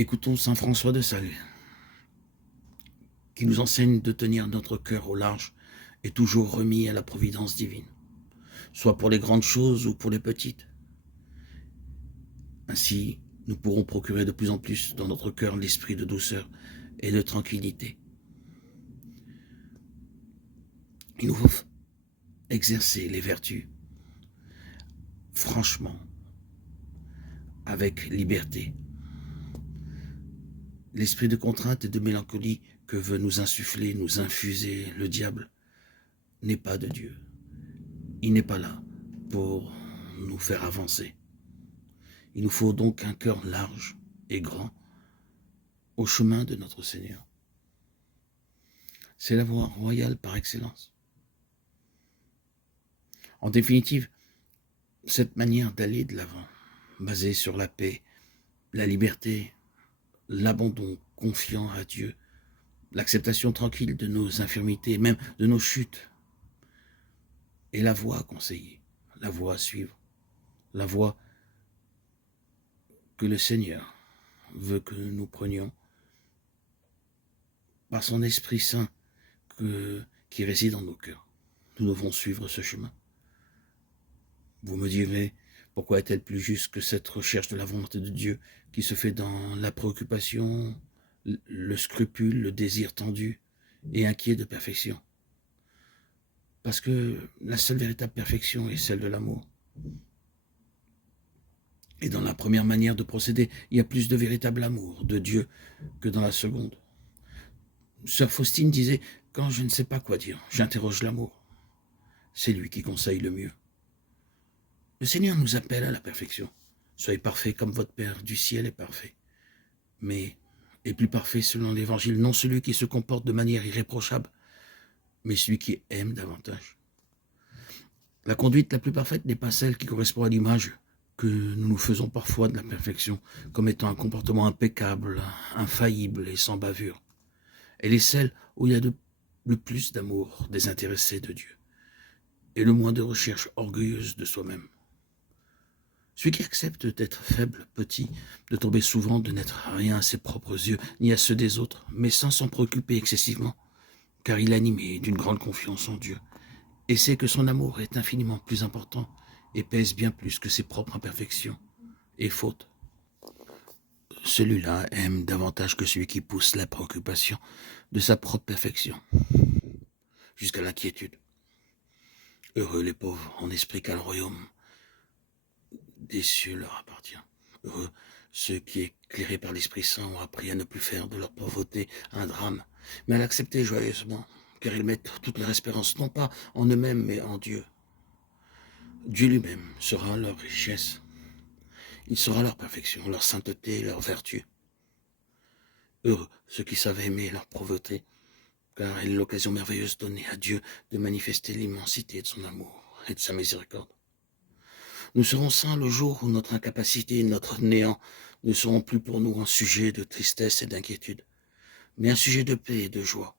Écoutons saint François de Sales, qui nous enseigne de tenir notre cœur au large et toujours remis à la providence divine, soit pour les grandes choses ou pour les petites. Ainsi, nous pourrons procurer de plus en plus dans notre cœur l'esprit de douceur et de tranquillité. Il nous faut exercer les vertus, franchement, avec liberté. L'esprit de contrainte et de mélancolie que veut nous insuffler, nous infuser le diable, n'est pas de Dieu. Il n'est pas là pour nous faire avancer. Il nous faut donc un cœur large et grand au chemin de notre Seigneur. C'est la voie royale par excellence. En définitive, cette manière d'aller de l'avant, basée sur la paix, la liberté, l'abandon confiant à Dieu, l'acceptation tranquille de nos infirmités, même de nos chutes, est la voie à conseiller, la voie à suivre, la voie que le Seigneur veut que nous prenions par son Esprit Saint qui réside en nos cœurs. Nous devons suivre ce chemin. Vous me direz, pourquoi est-elle plus juste que cette recherche de la volonté de Dieu qui se fait dans la préoccupation, le scrupule, le désir tendu et inquiet de perfection? Parce que la seule véritable perfection est celle de l'amour. Et dans la première manière de procéder, il y a plus de véritable amour de Dieu que dans la seconde. Sœur Faustine disait, quand je ne sais pas quoi dire, j'interroge l'amour. C'est lui qui conseille le mieux. Le Seigneur nous appelle à la perfection. Soyez parfaits comme votre Père du ciel est parfait. Mais est plus parfait selon l'Évangile, non celui qui se comporte de manière irréprochable, mais celui qui aime davantage. La conduite la plus parfaite n'est pas celle qui correspond à l'image que nous nous faisons parfois de la perfection, comme étant un comportement impeccable, infaillible et sans bavure. Elle est celle où il y a le plus d'amour désintéressé de Dieu, et le moins de recherche orgueilleuse de soi-même. Celui qui accepte d'être faible, petit, de tomber souvent, de n'être rien à ses propres yeux, ni à ceux des autres, mais sans s'en préoccuper excessivement, car il est animé d'une grande confiance en Dieu, et sait que son amour est infiniment plus important et pèse bien plus que ses propres imperfections et fautes. Celui-là aime davantage que celui qui pousse la préoccupation de sa propre perfection, jusqu'à l'inquiétude. Heureux les pauvres en esprit, car le royaume des cieux leur appartient. Heureux ceux qui, éclairés par l'Esprit Saint, ont appris à ne plus faire de leur pauvreté un drame, mais à l'accepter joyeusement, car ils mettent toute leur espérance non pas en eux-mêmes, mais en Dieu. Dieu lui-même sera leur richesse. Il sera leur perfection, leur sainteté, leur vertu. Heureux ceux qui savent aimer leur pauvreté, car elle est l'occasion merveilleuse donnée à Dieu de manifester l'immensité de son amour et de sa miséricorde. Nous serons saints le jour où notre incapacité et notre néant ne seront plus pour nous un sujet de tristesse et d'inquiétude, mais un sujet de paix et de joie.